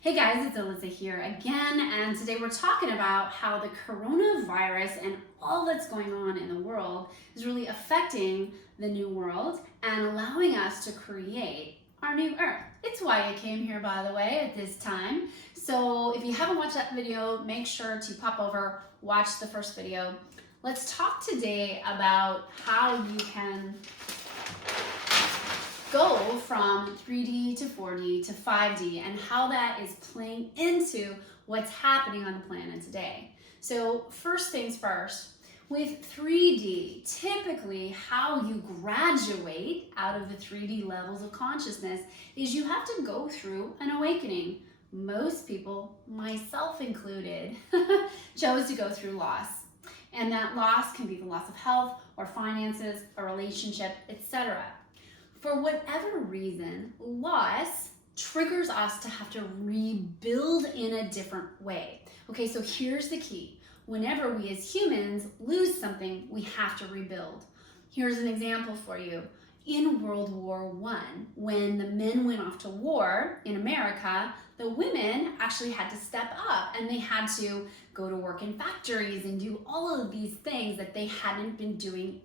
Hey guys, it's Alyssa here again, and today we're talking about how the coronavirus and all that's going on in the world is really affecting the new world and allowing us to create our new earth. It's why I came here, by the way, at this time. So if you haven't watched that video, make sure to pop over, watch the first video. Let's talk today about how you can go from 3D to 4D to 5D and how that is playing into what's happening on the planet today. So first things first, with 3D, typically how you graduate out of the 3D levels of consciousness is you have to go through an awakening. Most people, myself included, chose to go through loss. And that loss can be the loss of health or finances, a relationship, etc. For whatever reason, loss triggers us to have to rebuild in a different way. Okay, so here's the key. Whenever we as humans lose something, we have to rebuild. Here's an example for you. In World War I, when the men went off to war in America, the women actually had to step up and they had to go to work in factories and do all of these things that they hadn't been doing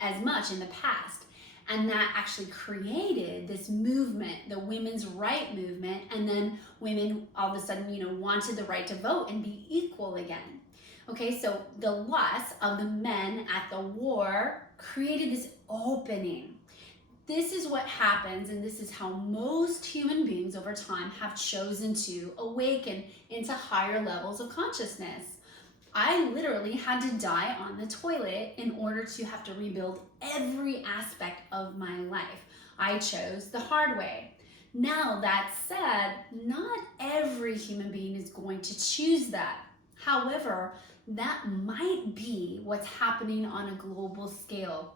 as much in the past. And that actually created this movement, the women's right movement, and then women all of a sudden, wanted the right to vote and be equal again. Okay, so the loss of the men at the war created this opening. This is what happens, and this is how most human beings over time have chosen to awaken into higher levels of consciousness. I literally had to die on the toilet in order to have to rebuild every aspect of my life. I chose the hard way. Now, that said, not every human being is going to choose that. However, that might be what's happening on a global scale.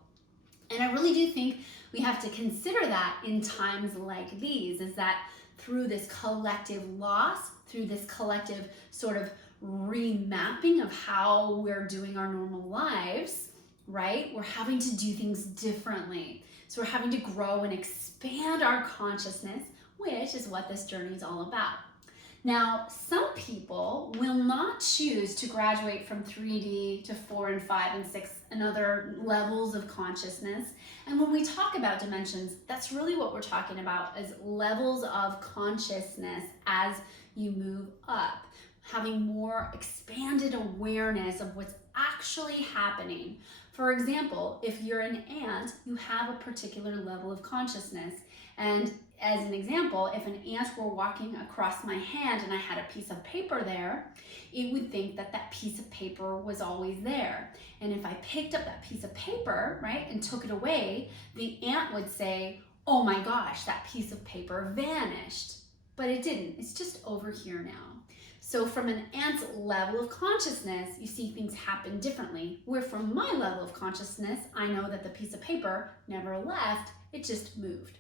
And I really do think we have to consider that in times like these, is that through this collective loss, through this collective sort of remapping of how we're doing our normal lives, right? We're having to do things differently. So we're having to grow and expand our consciousness, which is what this journey is all about. Now, some people will not choose to graduate from 3D to 4 and 5 and 6 and other levels of consciousness. And when we talk about dimensions, that's really what we're talking about, is levels of consciousness as you move up, having more expanded awareness of what's actually happening. For example, if you're an ant, you have a particular level of consciousness. And as an example, if an ant were walking across my hand and I had a piece of paper there, it would think that that piece of paper was always there. And if I picked up that piece of paper, right, and took it away, the ant would say, oh my gosh, that piece of paper vanished. But it didn't, it's just over here now. So from an ant's level of consciousness, you see things happen differently. Where from my level of consciousness, I know that the piece of paper never left, it just moved.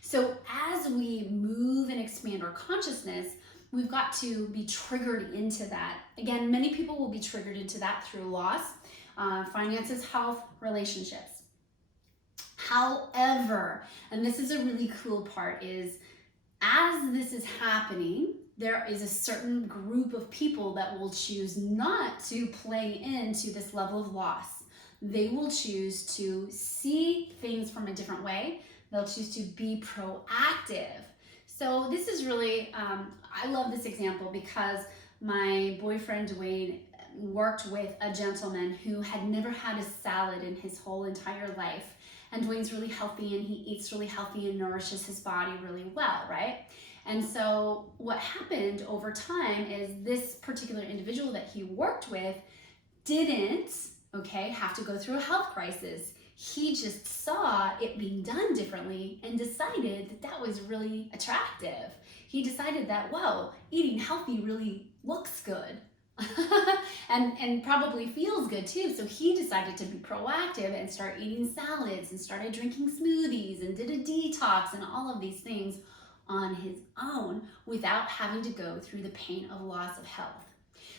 So as we move and expand our consciousness, we've got to be triggered into that. Again, many people will be triggered into that through loss, finances, health, relationships. However, and this is a really cool part, is as this is happening, there is a certain group of people that will choose not to play into this level of loss. They will choose to see things from a different way. They'll choose to be proactive. So this is really, I love this example because my boyfriend Dwayne worked with a gentleman who had never had a salad in his whole entire life. And Dwayne's really healthy and he eats really healthy and nourishes his body really well, right? And so what happened over time is this particular individual that he worked with didn't, have to go through a health crisis. He just saw it being done differently and decided that that was really attractive. He decided that, whoa, eating healthy really looks good. and probably feels good too. So he decided to be proactive and start eating salads and started drinking smoothies and did a detox and all of these things on his own without having to go through the pain of loss of health.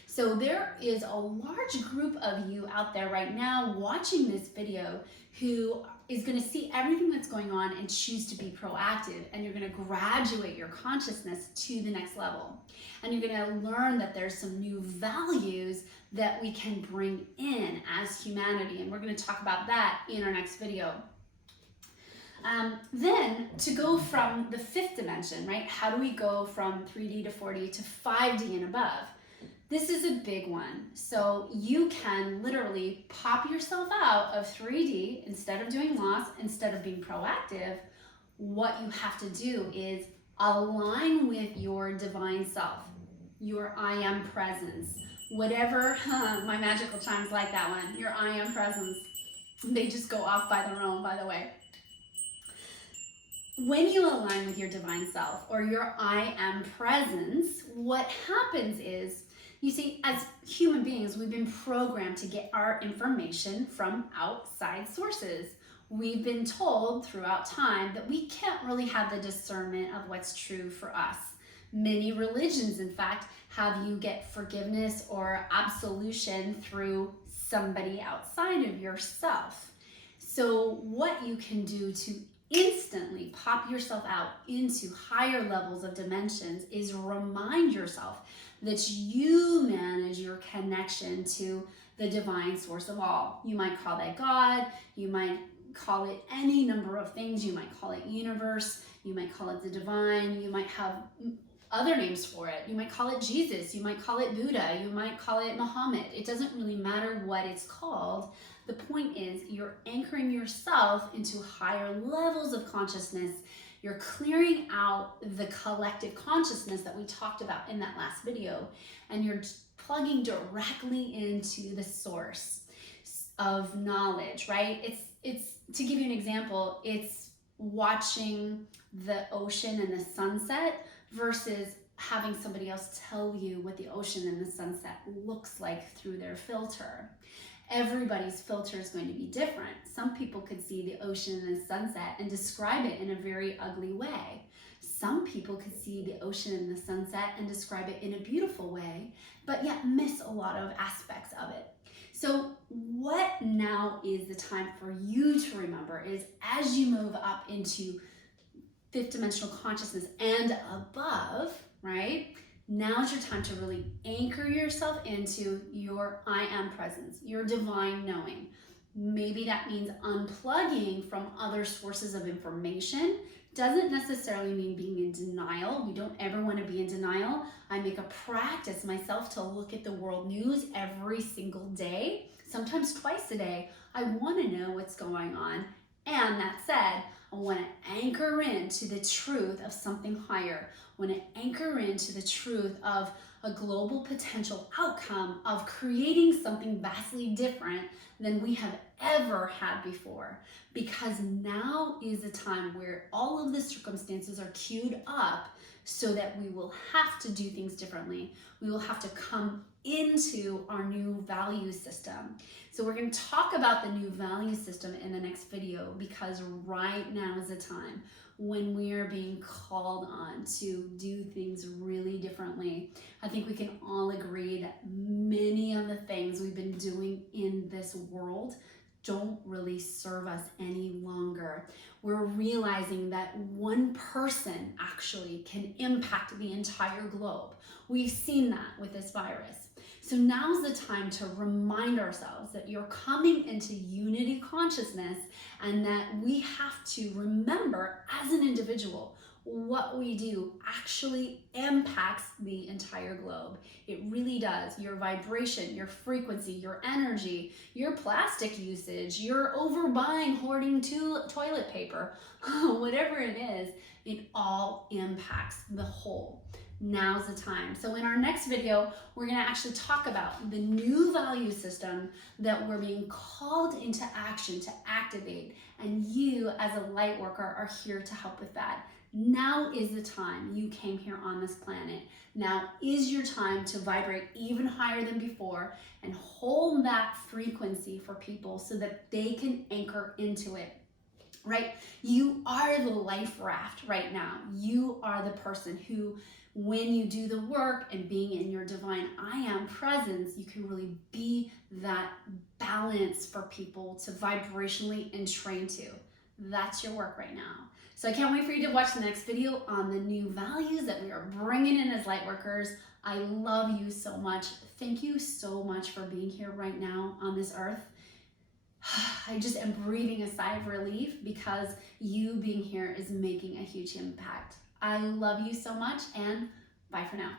So there is a large group of you out there right now watching this video who is going to see everything that's going on and choose to be proactive, and you're going to graduate your consciousness to the next level. And you're going to learn that there's some new values that we can bring in as humanity, and we're going to talk about that in our next video. Then to go from the fifth dimension, right? How do we go from 3D to 4D to 5D and above? This is a big one. So you can literally pop yourself out of 3D instead of doing loss, instead of being proactive. What you have to do is align with your divine self, your I am presence, whatever, my magical chimes like that one, your I am presence. They just go off by their own, by the way. When you align with your divine self or your I am presence, what happens is, you see, as human beings, we've been programmed to get our information from outside sources. We've been told throughout time that we can't really have the discernment of what's true for us. Many religions, in fact, have you get forgiveness or absolution through somebody outside of yourself. So what you can do to instantly pop yourself out into higher levels of dimensions is remind yourself that you manage your connection to the divine source of all. You might call that God, you might call it any number of things, you might call it universe, you might call it the divine, you might have other names for it. You might call it Jesus, you might call it Buddha, you might call it Muhammad. It doesn't really matter what it's called. The point is you're anchoring yourself into higher levels of consciousness. You're clearing out the collective consciousness that we talked about in that last video, and you're plugging directly into the source of knowledge, right? It's to give you an example, it's watching the ocean and the sunset versus having somebody else tell you what the ocean and the sunset looks like through their filter. Everybody's filter is going to be different. Some people could see the ocean and the sunset and describe it in a very ugly way. Some people could see the ocean and the sunset and describe it in a beautiful way, but yet miss a lot of aspects of it. So what now is the time for you to remember is as you move up into fifth dimensional consciousness and above, right? Now's your time to really anchor yourself into your I am presence, your divine knowing. Maybe that means unplugging from other sources of information. Doesn't necessarily mean being in denial. We don't ever want to be in denial. I make a practice myself to look at the world news every single day, sometimes twice a day. I want to know what's going on. And that said, I want to anchor into the truth of something higher. I want to anchor into the truth of a global potential outcome of creating something vastly different than we have ever had before. Because now is the time where all of the circumstances are queued up so that we will have to do things differently. We will have to come into our new value system. So we're going to talk about the new value system in the next video, because right now is the time when we are being called on to do things really differently. I think we can all agree that many of the things we've been doing in this world don't really serve us any longer. We're realizing that one person actually can impact the entire globe. We've seen that with this virus. So now's the time to remind ourselves that you're coming into unity consciousness, and that we have to remember as an individual what we do actually impacts the entire globe. It really does. Your vibration, your frequency, your energy, your plastic usage, your overbuying, hoarding toilet paper, whatever it is, it all impacts the whole. Now's the time. So in our next video, we're going to actually talk about the new value system that we're being called into action to activate. And you as a light worker are here to help with that. Now is the time. You came here on this planet. Now is your time to vibrate even higher than before and hold that frequency for people so that they can anchor into it. Right? You are the life raft right now. You are the person who when you do the work and being in your divine I am presence, you can really be that balance for people to vibrationally entrain to. That's your work right now. So I can't wait for you to watch the next video on the new values that we are bringing in as light workers. I love you so much. Thank you so much for being here right now on this earth. I just am breathing a sigh of relief because you being here is making a huge impact. I love you so much, and bye for now.